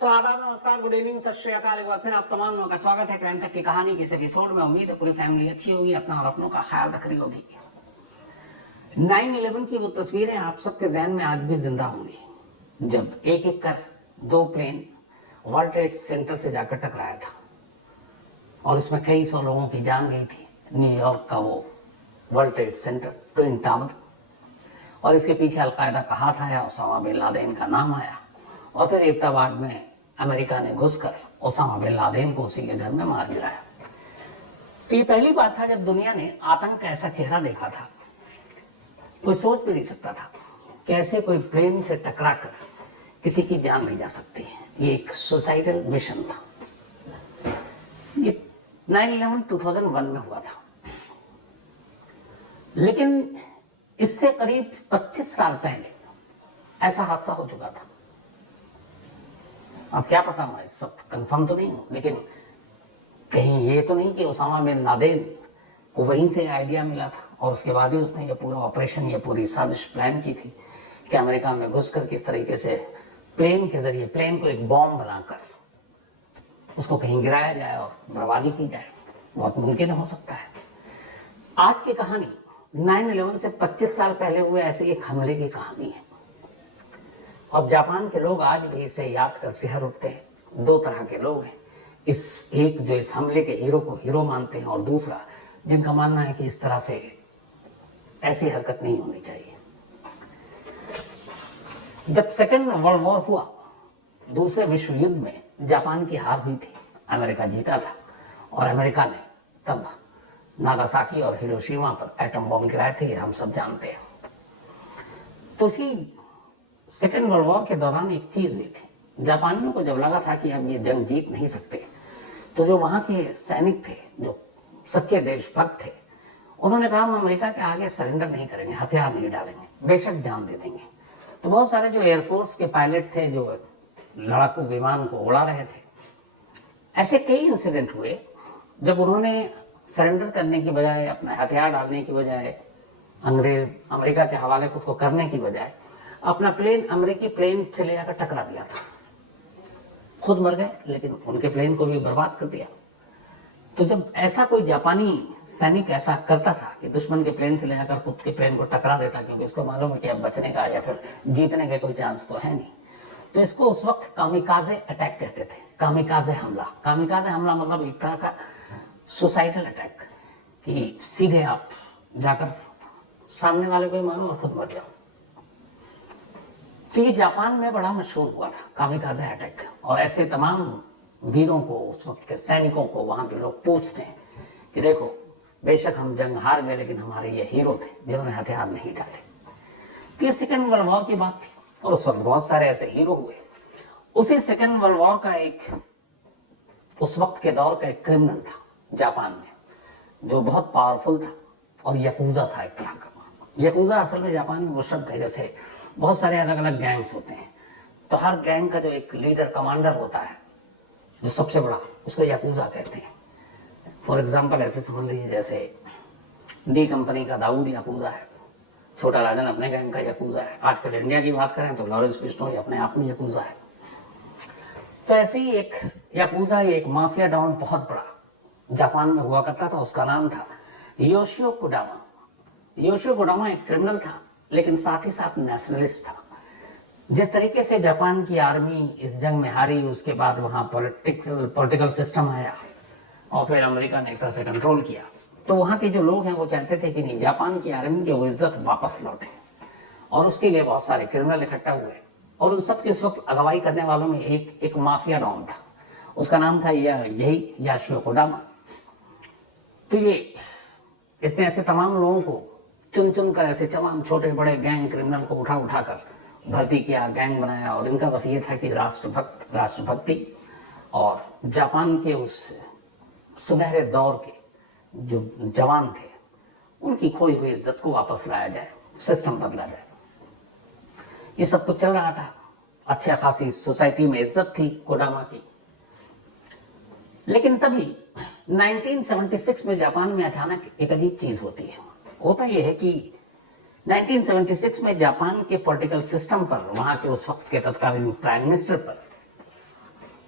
तो आदाब, नमस्कार, गुड इवनिंग, सत श्री अकाल। एक बार फिर आप तमाम लोगों का स्वागत है क्राइम तक की कहानी के इस एपिसोड में। उम्मीद है पूरी फैमिली अच्छी होगी, अपना और अपनों का ख्याल रख रही होगी। 9/11 की वो तस्वीरें आप सबके जहन में आज भी जिंदा होंगी, जब एक एक कर दो प्लेन वर्ल्ड ट्रेड सेंटर से जाकर टकराया था और इसमें कई सौ लोगों की जान गई थी। न्यूयॉर्क का वो world trade centre, twin tower, और इसके पीछे अलकायदा का हाथ आया, ओसामा बिन लादेन का नाम आया और फिर एबटाबाद में अमेरिका ने घुसकर ओसामा बिन लादेन को उसी के घर में मार गिराया। तो ये पहली बात था जब दुनिया ने आतंक का ऐसा चेहरा देखा था। कोई सोच भी नहीं सकता था कैसे कोई प्लेन से टकरा कर किसी की जान नहीं जा सकती। ये एक सुसाइडल मिशन था। ये 9/11 2001 में हुआ था, लेकिन इससे करीब 25 साल पहले ऐसा हादसा हो चुका था। अब क्या पता, मैं सब कंफर्म तो नहीं हूं, लेकिन कहीं ये तो नहीं कि ओसामा बिन लादेन को वहीं से आइडिया मिला था और उसके बाद ही उसने ये पूरा ऑपरेशन, ये पूरी साजिश प्लान की थी कि अमेरिका में घुसकर किस तरीके से प्लेन के जरिए प्लेन को एक बॉम्ब बनाकर उसको कहीं गिराया जाए और बर्बादी की जाए। बहुत मुमकिन हो सकता है। आज की कहानी 9/11 से 25 साल पहले हुए ऐसे एक हमले की कहानी है और जापान के लोग आज भी इसे याद कर सिहर उठते हैं। दो तरह के लोग हैं, एक जो इस हमले के हीरो को हीरो मानते हैं और दूसरा जिनका मानना है कि इस तरह से ऐसी हरकत नहीं होनी चाहिए। जब सेकेंड वर्ल्ड वॉर हुआ, दूसरे विश्व युद्ध में जापान की हार हुई थी, अमेरिका जीता था और अमेरिका ने तब नागासाकी और हिरोशिमा पर एटम बॉम्ब गिराए थे, हम सब जानते हैं। तो इसी सेकेंड वर्ल्ड वॉर के दौरान एक चीज हुई थी। जापानियों को जब लगा था कि अब ये जंग जीत नहीं सकते, तो जो वहां के सैनिक थे, जो सच्चे देशभक्त थे, उन्होंने कहा हम अमेरिका के आगे सरेंडर नहीं करेंगे, हथियार नहीं डालेंगे, बेशक जान दे देंगे। तो बहुत सारे जो एयरफोर्स के पायलट थे, जो लड़ाकू विमान को उड़ा रहे थे, ऐसे कई इंसिडेंट हुए जब उन्होंने सरेंडर करने की बजाय, अपना हथियार डालने की बजाय, अमेरिका के हवाले खुद को करने की बजाय अपना प्लेन अमेरिकी प्लेन से ले जाकर टकरा दिया था। खुद मर गए, लेकिन उनके प्लेन को भी बर्बाद कर दिया। तो जब ऐसा कोई जापानी सैनिक ऐसा करता था कि दुश्मन के प्लेन से ले जाकर खुद के प्लेन को टकरा देता, क्योंकि उसको मालूम है कि अब बचने का या फिर जीतने का कोई चांस तो है नहीं, तो इसको उस वक्त कामिकाजे अटैक कहते थे। कामिकाजे हमला, कामिकाजे हमला मतलब एक तरह का सुसाइडल अटैक, कि सीधे आप जाकर सामने वाले को मारो और खुद मर जाओ। तो ये जापान में बड़ा मशहूर हुआ था कामिकाजे अटैक, और ऐसे तमाम वीरों को, उस वक्त के सैनिकों को वहां के लोग पूछते हैं कि देखो, बेशक हम जंग हार गए, लेकिन हमारे ये हीरो थे जिन्होंने हथियार नहीं डाले। तो ये सेकेंड वर्ल्ड वॉर की बात थी और उस वक्त बहुत सारे ऐसे हीरो हुए। उसी सेकेंड वर्ल्ड वॉर का उस वक्त के दौर का एक क्रिमिनल था जापान में, जो बहुत पावरफुल था और यकूजा था एक तरह का। यकूजा असल में जापान में वो शब्द है, जैसे बहुत सारे अलग अलग गैंग्स होते हैं, तो हर गैंग का जो एक लीडर, कमांडर होता है, जो सबसे बड़ा, उसको याकूजा कहते हैं। फॉर एग्जांपल ऐसे समझ लीजिए, जैसे डी कंपनी का दाऊद याकूजा है, छोटा राजन अपने गैंग का याकूजा है। आजकल इंडिया की बात करें तो लॉरेंस पिस्टो अपने आप में याकूजा है। तो ऐसे ही एक याकूजा, एक माफिया डॉन बहुत बड़ा जापान में हुआ करता था। उसका नाम था योशियो कोडामा। योशियो कोडामा एक क्रिमिनल था, लेकिन साथ ही साथ नेशनलिस्ट था। जिस तरीके से जापान की आर्मी इस जंग में हारी, उसके बाद वहां पॉलिटिकल सिस्टम आया और फिर अमेरिका ने एक तरह से कंट्रोल किया, तो वहां के जो लोग हैं वो चाहते थे कि नहीं, जापान की आर्मी की वो इज्जत वापस लौटे, और उसके लिए बहुत सारे क्रिमिनल इकट्ठा हुए। और उन सब के उस वक्त अगवाई करने वालों में एक माफिया डॉन था, उसका नाम था यही योशियो कोडामा। तो इसने ऐसे तमाम लोगों को चुन चुन कर, ऐसे तमाम छोटे बड़े गैंग क्रिमिनल को उठा उठा कर भर्ती किया, गैंग बनाया, और इनका बस ये था कि राष्ट्रभक्ति और जापान के उस सुनहरे दौर के जो जवान थे, उनकी खोई हुई इज्जत को वापस लाया जाए, सिस्टम बदला जाए। ये सब कुछ चल रहा था। अच्छा खासी सोसाइटी में इज्जत थी कोडामा की। लेकिन तभी 1976 में जापान में अचानक एक अजीब चीज होती है। होता यह है कि 1976 में जापान के पॉलिटिकल सिस्टम पर, वहां के उस वक्त के तत्कालीन प्राइम मिनिस्टर पर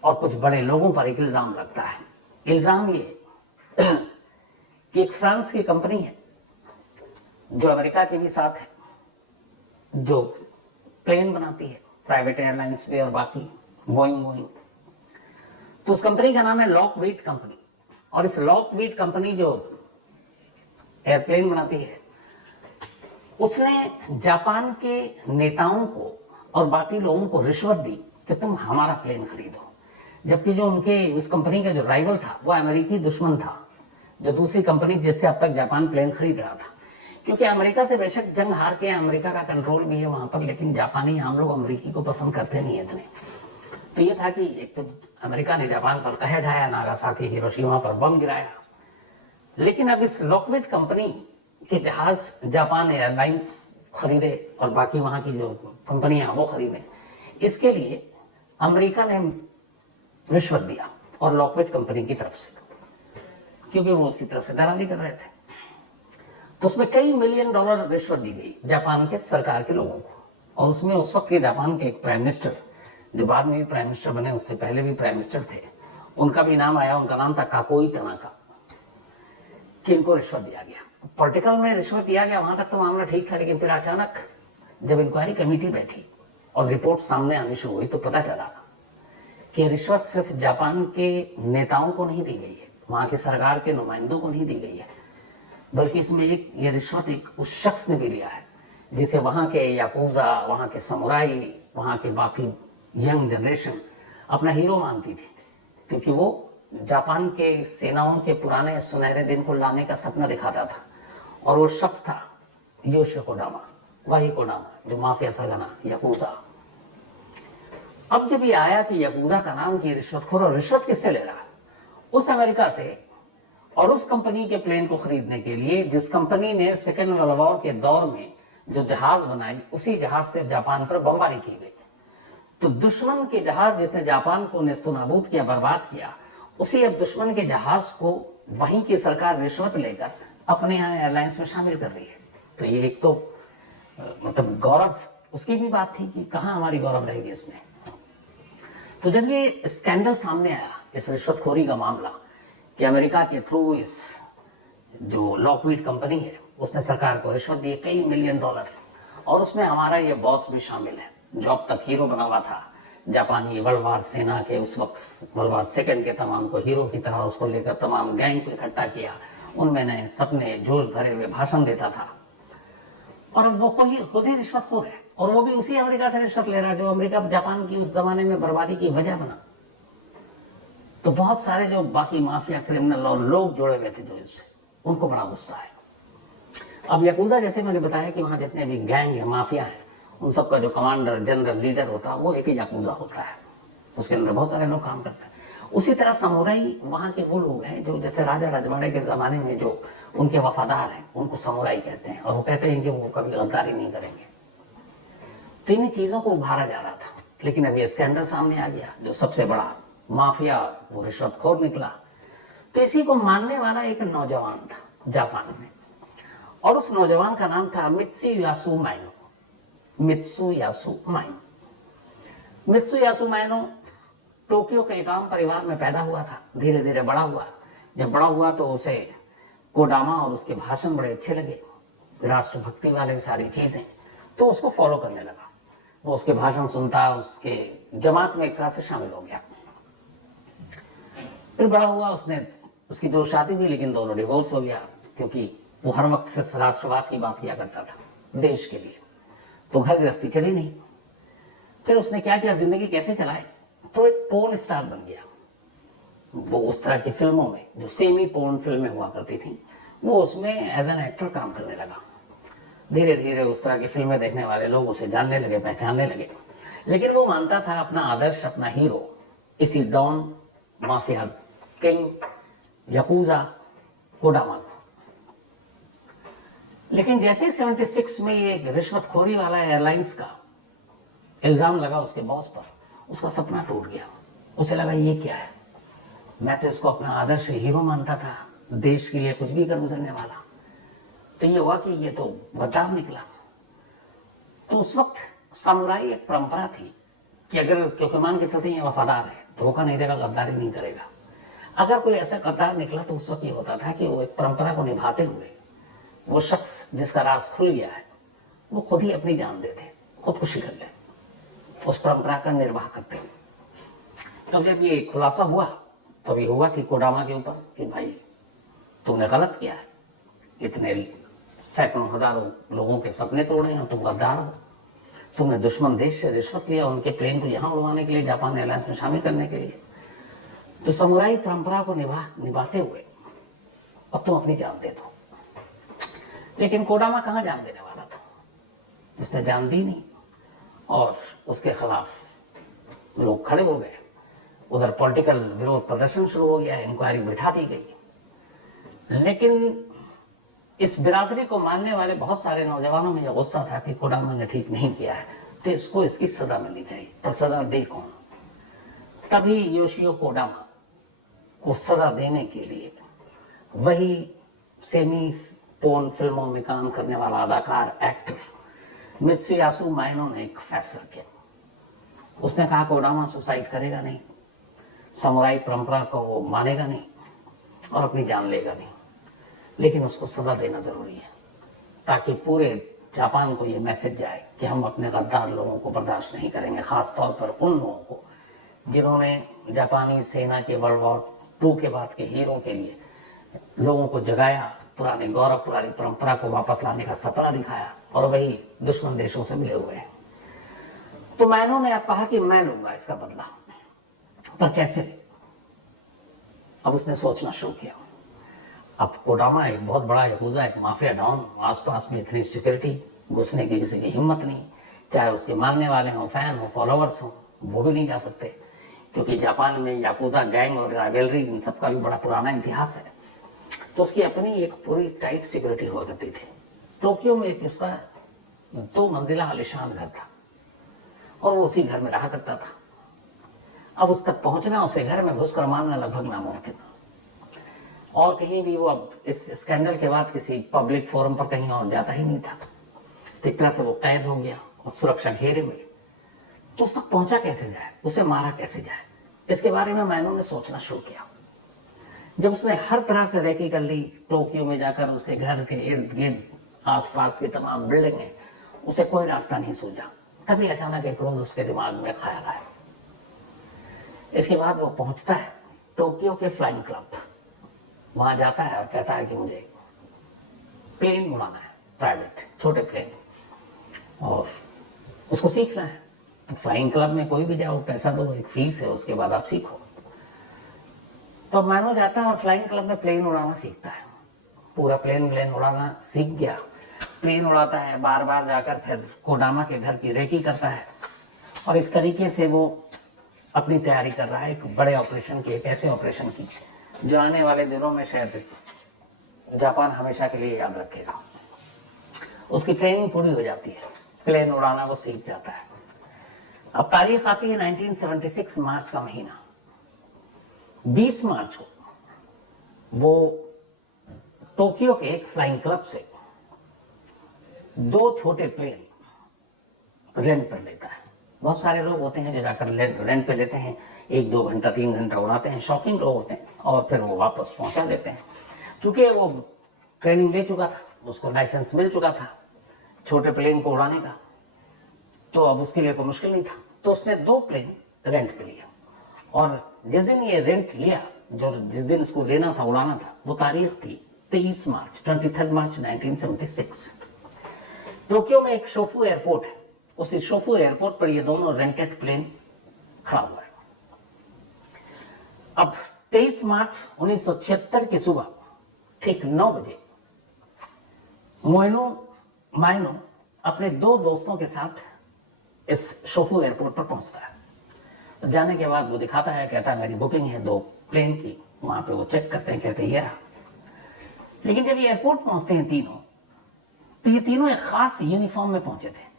और कुछ बड़े लोगों पर एक इल्जाम लगता है। इल्जाम ये कि एक फ्रांस की कंपनी है जो अमेरिका के भी साथ है, जो प्लेन बनाती है, प्राइवेट एयरलाइंस भी और बाकी बोइंग। तो उस कंपनी का नाम है लॉकहीड कंपनी। और इस लॉकहीड कंपनी जो एयरप्लेन बनाती है, उसने जापान के नेताओं को और बाकी लोगों को रिश्वत दी कि तुम हमारा प्लेन खरीदो, जबकि जो उनके उस कंपनी का जो राइवल था वो अमेरिकी दुश्मन था, जो दूसरी कंपनी जिससे अब तक जापान प्लेन खरीद रहा था। क्योंकि अमेरिका से बेशक जंग हार के अमेरिका का कंट्रोल भी है वहां पर, लेकिन जापानी हम लोग अमेरिकी को पसंद करते नहीं है इतने। तो ये था कि एक तो अमेरिका ने जापान पर कहर ढाया, नागासाकी हिरोशिमा पर बम गिराया, लेकिन अब इस लॉकहीड कंपनी के जहाज जापान एयरलाइंस खरीदे और बाकी वहां की जो कंपनियां वो खरीदे, इसके लिए अमेरिका ने रिश्वत दिया और लॉकहीड कंपनी की तरफ से, क्योंकि वो उसकी तरफ से दलाली कर रहे थे। तो उसमें कई मिलियन डॉलर रिश्वत दी गई जापान के सरकार के लोगों को। और उसमें उस वक्त के जापान के एक प्राइम मिनिस्टर, जो बाद में भी प्राइम मिनिस्टर बने, उससे पहले भी प्राइम मिनिस्टर थे, उनका भी नाम आया। उनका नाम था काकोई तनाका, कि इनको रिश्वत दिया गया। पॉलिटिकल में रिश्वत दिया गया, वहां तक तो मामला ठीक था, लेकिन फिर अचानक जब इंक्वायरी कमेटी बैठी और रिपोर्ट सामने आनी शुरू हुई तो पता चला कि रिश्वत सिर्फ जापान के नेताओं को नहीं दी गई है, वहां की सरकार के नुमाइंदों को नहीं दी गई है, बल्कि इसमें एक ये रिश्वत एक उस शख्स ने भी लिया है जिसे वहां के याकूजा, वहां के समुराई, वहां के बाकी यंग जनरेशन अपना हीरो मानती थी, क्योंकि वो जापान के सेनाओं के पुराने सुनहरे दिन को लाने का सपना दिखाता था। और वो शख्स था योशियो कोडामा, वही कोडामा जो माफिया सरगना याकूजा। अब जब ये आया कि याकूजा का नाम कि रिश्वतखोर, और रिश्वत किससे ले रहा है? उस अमेरिका से, और उस कंपनी के प्लेन को खरीदने के लिए जिस कंपनी ने सेकेंड वर्ल्ड वॉर के दौर में जो जहाज बनाई, उसी जहाज से जापान पर बमबारी की गई। तो दुश्मन के जहाज जिसने जापान को नेस्तनाबूद किया, बर्बाद किया, उसी अब दुश्मन के जहाज को वहीं की सरकार रिश्वत लेकर अपने यहाँ एयरलाइंस में शामिल कर रही है। तो ये एक तो मतलब गौरव उसकी भी बात थी कि कहाँ हमारी गौरव रहेगी इसमें। तो जब ये स्कैंडल सामने आया, इस रिश्वतखोरी का मामला, कि अमेरिका के थ्रू इस जो लॉकहीड कंपनी है उसने सरकार को रिश्वत दी कई मिलियन डॉलर, और उसमें हमारा ये बॉस भी शामिल है जो अब तक हीरो बना हुआ था, जापानी वर्ल्ड वार सेना के उस वक्त वर्ल्ड वार सेकंड के तमाम को हीरो की तरह उसको लेकर तमाम गैंग को इकट्ठा किया, उनमें नए सपने जोश भरे हुए भाषण देता था। और वो खुद ही रिश्वतखोर है, और वो भी उसी अमेरिका से रिश्वत ले रहा है जो अमेरिका जापान की उस जमाने में बर्बादी की वजह बना। तो बहुत सारे जो बाकी माफिया क्रिमिनल और लोग जुड़े हुए थे जो इससे, उनको बड़ा गुस्सा है। अब याकूजा, जैसे मैंने बताया कि वहां जितने भी गैंग है, माफिया है, उन सबका जो कमांडर जनरल लीडर होता है वो एक ही याकूजा होता है, उसके अंदर बहुत सारे लोग काम करते हैं। उसी तरह समुराई वहां के वो लोग हैं जो जैसे राजा रजवाड़े के जमाने में जो उनके वफादार हैं उनको समुराई कहते हैं, और वो कहते हैं कि वो कभी गद्दारी नहीं करेंगे। तो इन चीजों को उभारा जा रहा था, लेकिन अब ये स्कैंडल सामने आ गया, जो सबसे बड़ा माफिया वो रिश्वतखोर निकला। तो इसी को मानने वाला एक नौजवान था जापान में, और उस नौजवान का नाम था मित्सुयासु माइनो। मित्सुयासु माइनो टोक्यो के एक आम परिवार में पैदा हुआ था, धीरे धीरे बड़ा हुआ। जब बड़ा हुआ तो उसे कोडामा और उसके भाषण बड़े अच्छे लगे, राष्ट्रभक्ति वाले सारी चीजें, तो उसको फॉलो करने लगा। वो उसके भाषण सुनता, उसके जमात में एक तरह से शामिल हो गया। फिर बड़ा हुआ, उसकी दो शादी हुई, लेकिन दोनों डिवोर्स हो गया, क्योंकि वो हर वक्त सिर्फ राष्ट्रवाद की बात किया करता था देश के लिए, तो घर गृहस्थी चली नहीं। फिर उसने क्या किया, जिंदगी कैसे चलाए, तो एक पोर्न स्टार बन गया। वो उस तरह की फिल्मों में जो सेमी पोर्न फिल्में हुआ करती थी, वो उसमें एज एन एक्टर काम करने लगा। धीरे धीरे उस तरह की फिल्में देखने वाले लोग उसे जानने लगे, पहचानने लगे। लेकिन वो मानता था अपना आदर्श, अपना हीरो इसी डॉन, माफिया किंग, याकूजा कोडामा को। लेकिन जैसे 76 में ये रिश्वतखोरी वाला एयरलाइंस का इल्जाम लगा उसके बॉस पर, उसका सपना टूट गया। उसे लगा ये क्या है, मैं तो इसको अपना आदर्श हीरो मानता था, देश के लिए कुछ भी कर गुजरने वाला। तो ये हुआ कि ये तो बदलाव निकला। तो उस वक्त समुराई एक परंपरा थी कि अगर, क्योंकि मान के चलते हैं वफादार है, धोखा नहीं देगा, गद्दारी नहीं करेगा। अगर कोई ऐसा गद्दार निकला तो उस वक्त ये होता था कि वो एक परंपरा को निभाते हुए वो शख्स जिसका राज खुल गया है वो खुद ही अपनी जान दे दे, खुदकुशी कर ले उस परंपरा का निर्वाह करते हुए। तो जब ये खुलासा हुआ तो ये हुआ कि कोडामा के ऊपर कि भाई तुमने गलत किया है, इतने सैकड़ों हजारों लोगों के सपने तोड़े हैं, तुम गद्दार हो, तुमने दुश्मन देश से रिश्वत लिया उनके प्लेन को यहां उड़वाने के लिए, जापान एयरलाइंस में शामिल करने के लिए। तो समुराई परंपरा को निभाते हुए अब तुम अपनी जान दे दो। लेकिन कोडामा कहां जान देने वाला था, उसने जान दी नहीं और उसके खिलाफ लोग खड़े हो गए। उधर पॉलिटिकल विरोध प्रदर्शन शुरू हो गया, इंक्वायरी बिठा दी गई। लेकिन इस बिरादरी को मानने वाले बहुत सारे नौजवानों में यह गुस्सा था कि कोडामा ने ठीक नहीं किया है, तो इसको इसकी सजा मिलनी चाहिए, पर सजा दे कौन? तभी योशियो कोडामा को सजा देने के लिए वही सेमी पोर्न फिल्मों में काम करने वाला अदाकार, एक्टर मित्सुयासु माइनो ने एक फैसला किया। उसने कहा कोडामा सुसाइड करेगा नहीं, समुराई परंपरा को वो मानेगा नहीं और अपनी जान लेगा नहीं, लेकिन उसको सजा देना जरूरी है ताकि पूरे जापान को ये मैसेज जाए कि हम अपने गद्दार लोगों को बर्दाश्त नहीं करेंगे, खास तौर पर उन लोगों को जिन्होंने जापानी सेना के वर्ल्ड वॉर 2 के बाद के हीरो के लिए लोगों को जगाया, पुराने गौरव, पुरानी परंपरा को वापस लाने का सपना दिखाया, और वही दुश्मन देशों से मिले हुए हैं। तो मैनो ने अब कहा कि मैं लूंगा इसका बदला, पर कैसे ले? अब उसने सोचना शुरू किया। अब कोडामा एक बहुत बड़ा यकूजा, एक माफिया डॉन, आसपास में इतनी सिक्योरिटी, घुसने की किसी की हिम्मत नहीं, चाहे उसके मानने वाले हों, फैन हो, फॉलोअर्स हो, वो भी नहीं जा सकते, क्योंकि जापान में याकूजा गैंग और राइवलरी इन सब का भी बड़ा पुराना इतिहास है। तो उसकी अपनी एक पूरी टाइट सिक्योरिटी हुआ करती थी। टोक्यो में एक इसका 2 मंजिला आलिशान घर था और वो उसी घर में रहा करता था। अब उस तक पहुंचना, उसके घर में घुसकर मारना लगभग नामुमकिन, और कहीं भी वो अब इस स्कैंडल के बाद किसी पब्लिक फोरम पर कहीं और जाता ही नहीं था। एक तरह से वो कैद हो गया और सुरक्षा घेरे में। तो उस तक पहुंचा कैसे जाए, उसे मारा कैसे जाए, इसके बारे में मैनों ने सोचना शुरू किया। जब उसने हर तरह से रेकी कर ली, टोक्यो में जाकर उसके घर के इर्द गिर्द आसपास की तमाम बिल्डिंगें, उसे कोई रास्ता नहीं सूझा। तभी अचानक एक रोज उसके दिमाग में ख्याल आया। इसके बाद वो पहुंचता है टोक्यो के फ्लाइंग क्लब, वहां जाता है और कहता है कि मुझे प्लेन उड़ाना है, प्राइवेट छोटे प्लेन, और उसको सीखना है। तो फ्लाइंग क्लब में कोई भी जाओ, पैसा दो, एक फीस है, उसके बाद आप सीखो। तो मैनो जाता है और फ्लाइंग क्लब में प्लेन उड़ाना सीखता है, पूरा प्लेन उड़ाना सीख गया। प्लेन उड़ाता है, बार बार जाकर फिर कोडामा के घर की रेकी करता है, और इस तरीके से वो अपनी तैयारी कर रहा है एक बड़े ऑपरेशन की, एक ऐसे ऑपरेशन की जो आने वाले दिनों में शायद जापान हमेशा के लिए याद रखेगा। उसकी ट्रेनिंग पूरी हो जाती है, प्लेन उड़ाना वो सीख जाता है। अब तारीख आती है 1976 मार्च का महीना। 20 मार्च को वो टोक्यो के एक फ्लाइंग क्लब से 2 छोटे प्लेन रेंट पर लेता है। बहुत सारे लोग होते हैं जो जाकर रेंट पे लेते हैं, 1-2 घंटा 3 घंटा उड़ाते हैं, शौकीन लोग होते हैं, और फिर वो वापस पहुंचा देते हैं। चूंकि वो ट्रेनिंग ले चुका था, उसको लाइसेंस मिल चुका था छोटे प्लेन को उड़ाने का, तो अब उसके लिए कोई मुश्किल नहीं था। तो उसने 2 प्लेन रेंट पे लिया, और जिस दिन ये रेंट लिया, जो जिस दिन उसको लेना था, उड़ाना था, वो तारीख थी 23 मार्च 1976। टोक्यो में एक शोफू एयरपोर्ट है, उसी शोफू एयरपोर्ट पर ये दोनों रेंटेड प्लेन खड़ा हुआ है। अब 23 मार्च 1976 की सुबह ठीक 9 बजे माइनो अपने 2 दोस्तों के साथ इस शोफू एयरपोर्ट पर पहुंचता है। जाने के बाद वो दिखाता है, कहता है मेरी बुकिंग है 2 प्लेन की। वहां पे वो चेक करते हैं, कहते हैं ये रहा। लेकिन जब ये एयरपोर्ट पहुंचते हैं तीनों, तो ये तीनों एक खास यूनिफॉर्म में पहुंचे थे,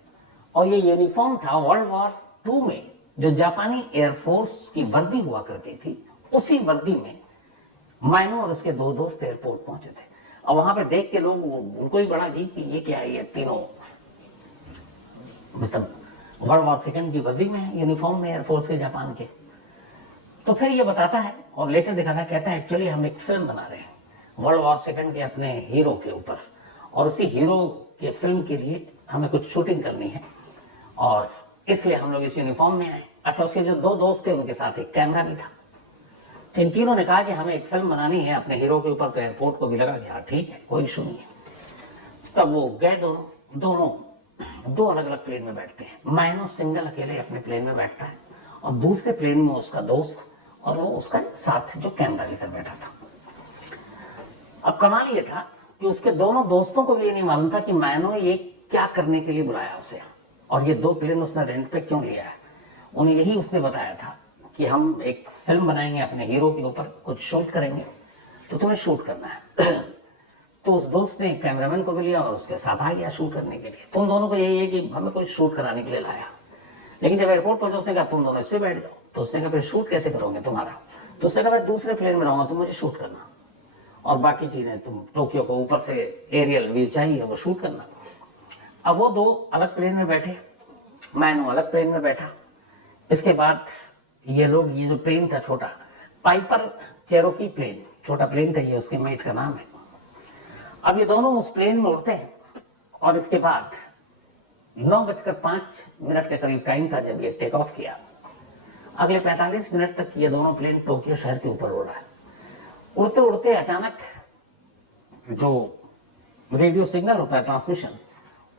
और ये यूनिफॉर्म था वर्ल्ड वॉर 2 में जो जापानी एयरफोर्स की वर्दी हुआ करती थी, उसी वर्दी में माइनो और उसके 2 दोस्त एयरपोर्ट पहुंचे थे। और वहां पे देख के लोग, उनको ही बड़ा अजीब कि ये क्या है, ये तीनों मतलब वर्ल्ड वॉर सेकंड की वर्दी में है, यूनिफॉर्म में, एयरफोर्स के जापान के। तो फिर ये बताता है और लेटर दिखाता है, कहता है एक्चुअली हम एक फिल्म बना रहे हैं वर्ल्ड वॉर सेकंड के अपने हीरो के ऊपर, और उसी हीरो के फिल्म के लिए हमें कुछ शूटिंग करनी है और इसलिए हम लोग इस यूनिफॉर्म में आए। अच्छा, उसके जो दो दोस्त थे उनके साथ एक कैमरा भी था। तो इन तीनों ने कहा कि हमें एक फिल्म बनानी है अपने हीरो के ऊपर। तो एयरपोर्ट को भी लगा कि हाँ ठीक है, कोई इशू नहीं है। तब वो गए, दोनों दो अलग अलग प्लेन में बैठते हैं। माइनो सिंगल अकेले अपने प्लेन में बैठता है और दूसरे प्लेन में उसका दोस्त और वो उसका साथ जो कैमरा लेकर बैठा था। अब कमाल ये था कि उसके दोनों दोस्तों को भी ये नहीं मालूम था कि माइनो ये क्या करने के लिए बुलाया उसे, और ये 2 प्लेन उसने रेंट पे क्यों लिया है। उन्हें यही उसने बताया था कि हम एक फिल्म बनाएंगे अपने हीरो के ऊपर, कुछ शूट करेंगे, तो तुम्हें शूट करना है। तो उस दोस्त ने कैमरामैन को भी लिया और उसके साथ आ गया शूट करने के लिए। तुम दोनों को यही है कि हमें कोई शूट कराने के लिए लाया। लेकिन जब एयरपोर्ट पहुंचा उसने कहा तुम दोनों इस पे बैठ जाओ। तो उसने कहा फिर शूट कैसे करोगे तुम्हारा। तो उसने कहा मैं दूसरे प्लेन में रहूंगा, तुम मुझे शूट करना और बाकी चीजें तुम टोक्यो को ऊपर से एरियल व्यू चाहिए वो शूट करना। अब वो 2 अलग प्लेन में बैठे, मैनो अलग प्लेन में बैठा। इसके बाद ये लोग, ये जो प्लेन था छोटा, पाइपर चेरोकी प्लेन, छोटा प्लेन था ये, उसके मेट का नाम है। अब ये दोनों उस प्लेन में उड़ते हैं और इसके बाद 9:05 के करीब टाइम था जब ये टेक ऑफ किया। अगले 45 मिनट तक ये दोनों प्लेन टोक्यो शहर के ऊपर उड़ रहा है। उड़ते उड़ते अचानक जो रेडियो सिग्नल होता है, ट्रांसमिशन,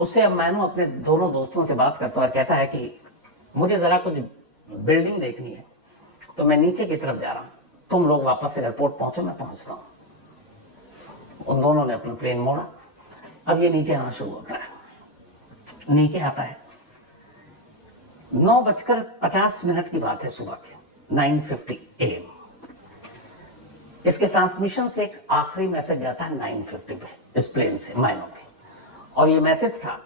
उससे अब मैनो अपने दोनों दोस्तों से बात करता है और कहता है कि मुझे जरा कुछ बिल्डिंग देखनी है, तो मैं नीचे की तरफ जा रहा हूं, तुम लोग वापस एयरपोर्ट पहुंचो, मैं पहुंचता हूं। उन दोनों ने अपना प्लेन मोड़ा। अब ये नीचे आना शुरू होता है, नीचे आता है। 9:50 की बात है सुबह के, 9:50 AM। इसके ट्रांसमिशन से एक आखिरी मैसेज जाता है 9:50 पे इस प्लेन से, माइनो के। और ये मैसेज था,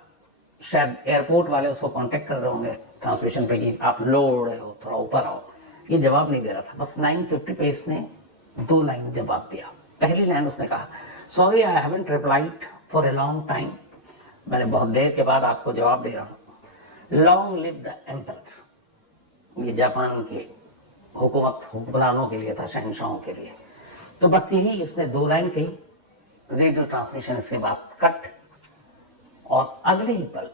शायद एयरपोर्ट वाले उसको कांटेक्ट कर रहे होंगे ट्रांसमिशन पे कि आप लो उड़ रहे हो, थोड़ा ऊपर आओ। ये जवाब नहीं दे रहा था, बस 9:50 पे इसने 2 लाइन जवाब दिया। पहली लाइन उसने कहा, sorry I haven't replied for a long time, मैंने बहुत देर के बाद आपको जवाब दे रहा हूं। लॉन्ग लिव द एम्परर, ये जापान के हुक्मरानों के लिए था, शहंशाहों के लिए। तो बस यही उसने 2 लाइन कही, रेडियो ट्रांसमिशन इसके बाद कट। और अगले ही पल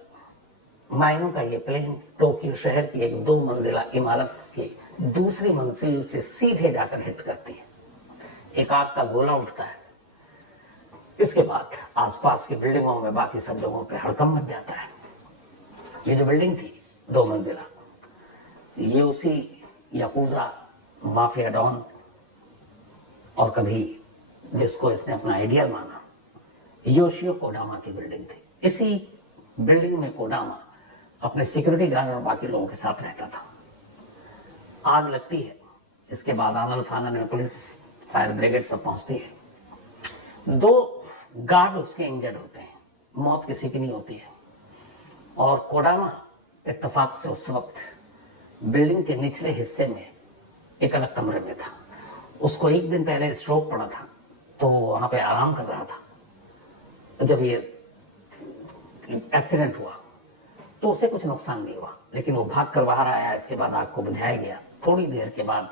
माइनो का ये प्लेन टोक्यो शहर की एक 2 मंजिला इमारत की दूसरी मंजिल से सीधे जाकर हिट करती है। एक आग का गोला उठता है। इसके बाद आसपास की बिल्डिंगों में, बाकी सब जगहों पे हड़कंप मच जाता है। ये जो बिल्डिंग थी 2 मंजिला, ये उसी याकुजा माफिया डॉन और कभी जिसको इसने अपना आइडियल माना, योशियो कोडामा की बिल्डिंग थी। इसी बिल्डिंग में कोडामा अपने सिक्योरिटी गार्ड और बाकी लोगों के साथ रहता था। आग लगती है, इसके बाद आनन फानन में पुलिस, फायर ब्रिगेड सब पहुंचती है। 2 गार्ड उसके इंजर्ड होते हैं, मौत किसी की नहीं होती है। और कोडामा इत्तेफाक से उस वक्त बिल्डिंग के निचले हिस्से में एक अलग कमरे में था। उसको 1 दिन पहले स्ट्रोक पड़ा था, तो वो वहां पे आराम कर रहा था। जब ये एक्सीडेंट हुआ तो उसे कुछ नुकसान नहीं हुआ, लेकिन वो भाग कर बाहर आया। इसके बाद आग को बुझाया गया। थोड़ी देर के बाद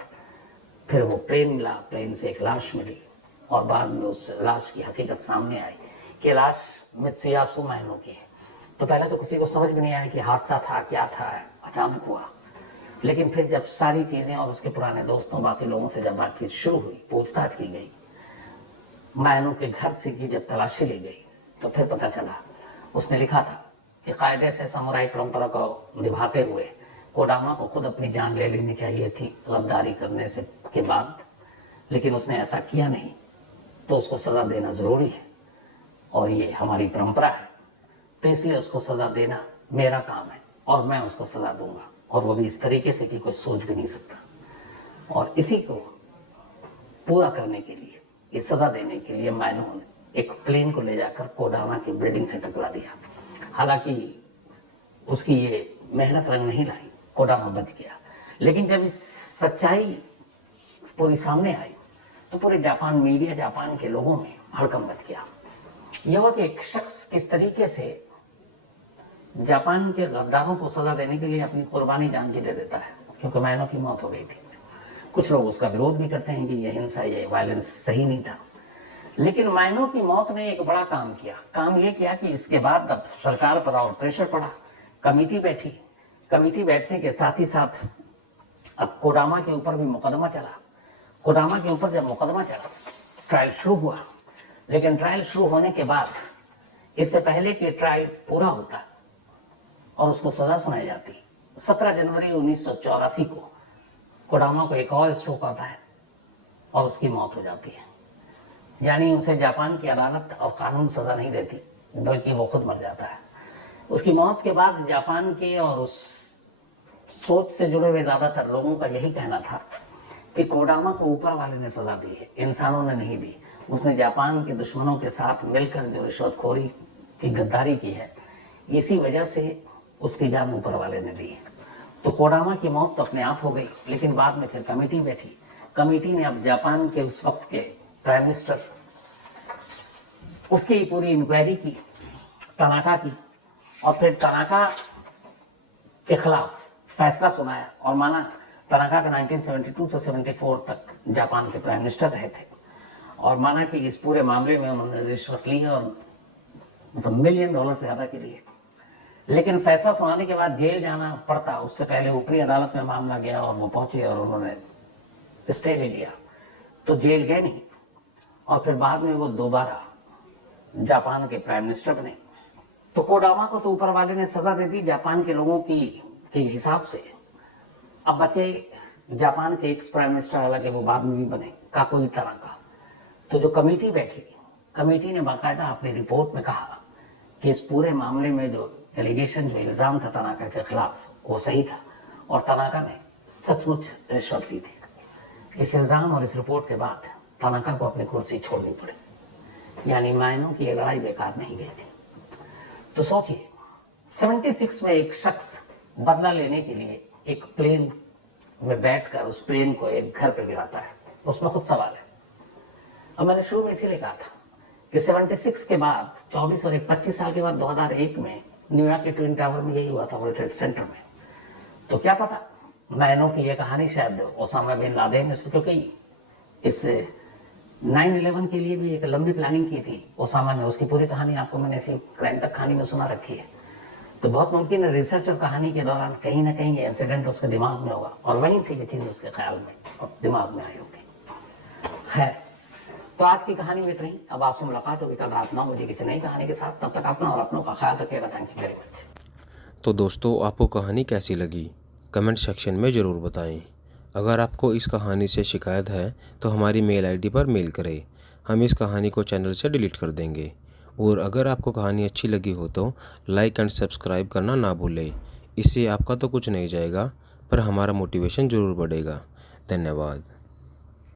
फिर वो प्लेन मिला, प्लेन से एक लाश मिली और बाद में उस लाश की हकीकत सामने आई कि लाश मित्सुयासु माइनो की है। तो पहले तो किसी को समझ में नहीं आया कि हादसा था, क्या था, अचानक हुआ। लेकिन फिर जब सारी चीजें और उसके पुराने दोस्तों, बाकी लोगों से जब बातचीत शुरू हुई, पूछताछ की गई, माइनो के घर से की जब तलाशी ली गई, तो फिर पता चला उसने लिखा था कि कायदे से समुराई परंपरा को निभाते हुए कोडामा को खुद अपनी जान ले लेनी चाहिए थी गद्दारी करने से के बाद, लेकिन उसने ऐसा किया नहीं, तो उसको सजा देना जरूरी है और ये हमारी परंपरा है। तो इसलिए उसको सजा देना मेरा काम है और मैं उसको सजा दूंगा, और वो भी इस तरीके से कि कोई सोच भी नहीं सकता। और इसी को पूरा करने के लिए, ये सजा देने के लिए माइनो ने एक प्लेन को ले जाकर कोडामा की बिल्डिंग से टकरा दिया। हालांकि उसकी ये मेहनत रंग नहीं लाई, कोडामा बच गया। लेकिन जब इस सच्चाई पूरी सामने आई तो पूरे जापान मीडिया, जापान के लोगों में हड़कंप मच गया। यह कि एक शख्स किस तरीके से जापान के गद्दारों को सजा देने के लिए अपनी कुर्बानी जान की दे देता है, क्योंकि मैनों की मौत हो गई थी। कुछ लोग उसका विरोध भी करते हैं कि ये हिंसा, ये वायलेंस सही नहीं था, लेकिन मैनों की मौत ने एक बड़ा काम किया। काम ये किया कि इसके बाद अब सरकार पर और प्रेशर पड़ा, कमेटी बैठी। कमेटी बैठने के साथ ही साथ अब कोडामा के ऊपर भी मुकदमा चला। कोडामा के ऊपर जब मुकदमा चला, ट्रायल शुरू हुआ, लेकिन ट्रायल शुरू होने के बाद, इससे पहले कि ट्रायल पूरा होता और उसको सजा सुनाई जाती, 17 जनवरी 1984 को कोडामा को एक और स्ट्रोक आता है और उसकी मौत हो जाती है। यानी उसे जापान की अदालत और कानून सजा नहीं देती, बल्कि वो खुद मर जाता है। उसकी मौत के बाद जापान के और उस सोच से जुड़े हुए ज्यादातर लोगों का यही कहना था कि कोडामा को ऊपर वाले ने सजा दी है, इंसानों ने नहीं दी। उसने जापान के दुश्मनों के साथ मिलकर जो रिश्वतखोरी की गद्दारी की है, इसी वजह से उसकी जान ऊपर वाले ने दी है। तो कोडामा की मौत तो अपने आप हो गई, लेकिन बाद में फिर कमेटी बैठी। कमेटी ने अब जापान के उस वक्त के प्राइम मिनिस्टर, उसकी पूरी इंक्वायरी की, तनाका की, और फिर तनाका के खिलाफ फैसला सुनाया और माना। तनाका का 1972 से 74 तक जापान के प्राइम मिनिस्टर रहे थे, और माना कि इस पूरे मामले में उन्होंने रिश्वत ली है, और मतलब $1 मिलियन से ज्यादा की ली है। लेकिन फैसला सुनाने के बाद जेल जाना पड़ता, उससे पहले ऊपरी अदालत में मामला गया और वो पहुंचे और उन्होंने स्टे ले लिया, तो जेल गए नहीं। और फिर बाद में वो दोबारा जापान के प्राइम मिनिस्टर बने। तो कोडामा को तो ऊपर वाले ने सजा दे दी जापान के लोगों की के हिसाब से। अब बचे जापान के एक्स प्राइम मिनिस्टर, हालांकि वो बाद में भी बने, काकोई तनाका। तो जो कमेटी बैठी, कमेटी ने बाकायदा अपनी रिपोर्ट में कहा कि इस पूरे मामले में जो एलिगेशन, जो इल्जाम था तनाका के खिलाफ, वो सही था और तनाका ने सचमुच रिश्वत ली थी। इस इल्जाम और इस रिपोर्ट के बाद तनाका को अपनी कुर्सी छोड़नी पड़ी, यानी मायनों की ये लड़ाई बेकार नहीं गई थी। तो सोचिए, 76 में एक शख्स बदला लेने के लिए एक प्लेन में बैठकर उस प्लेन को एक घर पे गिराता है, उसमें खुद सवाल है। अब मैंने शुरू में इसीलिए कहा था कि 76 के बाद 24 और 25 साल के बाद 2001 में न्यूयॉर्क के ट्विन टावर में यही हुआ था, वर्ल्ड ट्रेड सेंटर में। तो क्या पता मैनों की यह कहानी शायद ओसामा बिन लादेन, क्योंकि इस 9/11 के लिए भी एक लंबी प्लानिंग की थी ओसामा ने। उसकी पूरी कहानी आपको मैंने इसी क्राइम तक कहानी में सुना रखी है। तो बहुत मुमकिन है रिसर्च और कहानी के दौरान कहीं ना कहीं ये इंसिडेंट उसके दिमाग में होगा, और वहीं से ये चीज उसके ख्याल में और दिमाग में आई होगी। खैर, तो आज की कहानी में इतना ही। अब आपसे मुलाकात होगी कल रात 9 बजे किसी नई कहानी के साथ। तब तक अपना और अपनों का ख्याल रखिएगा। Thank you very much. तो दोस्तों, आपको कहानी कैसी लगी कमेंट सेक्शन में ज़रूर बताएं। अगर आपको इस कहानी से शिकायत है तो हमारी मेल आईडी पर मेल करें, हम इस कहानी को चैनल से डिलीट कर देंगे। और अगर आपको कहानी अच्छी लगी हो तो लाइक एंड सब्सक्राइब करना ना भूलें। इससे आपका तो कुछ नहीं जाएगा, पर हमारा मोटिवेशन ज़रूर बढ़ेगा। धन्यवाद।